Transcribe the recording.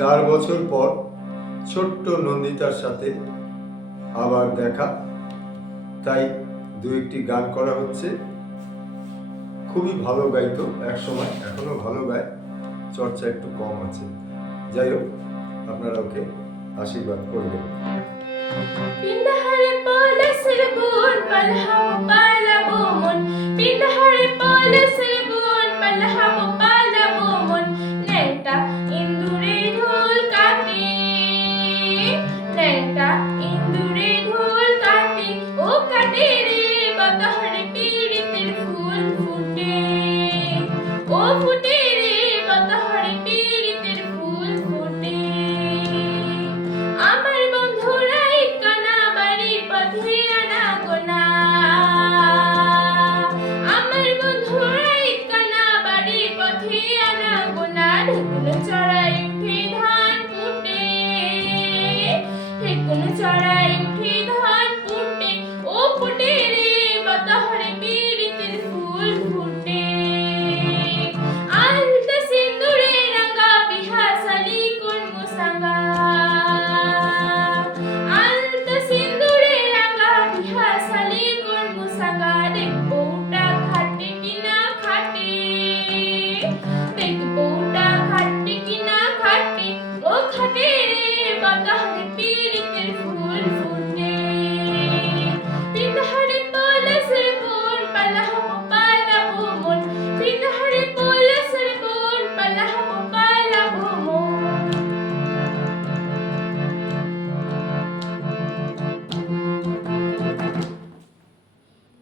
4 বছর পর ছোট্ট নন্দিতার সাথে আবার দেখা, তাই দু একটি গান করা হচ্ছে। খুবই ভালো গাইতো একসময়, এখনো ভালো গায়, চর্চা একটু কম আছে। যাই হোক, আপনারা ওকে আশীর্বাদ করবেন। পিন্ডাহারে পলাশের গুণ পালহাম পালাবো মন, পিন্ডাহারে পলাশের গুণ পালহাম পালাবো মন, ন্যাংটা ইন্দুরে ঢোল কাটে, ন্যাংটা ইন্দুরে ঢোল কাটে, ও কাটে রে বাতাহারে পীড়িতের ফুল ফুটে, ও ফুটে রে বাতাহারে পীড়িতের ফুল ফুটে। আমার বন্ধুরা কানা বাড়ির পথে আনাগোনা, আমার বন্ধুরা কানা বাড়ির পথে আনাগোনা, ঢেকুনো চড়াই উঠে ধান কুটে, ঢেকুনো চড়াই উঠে ধান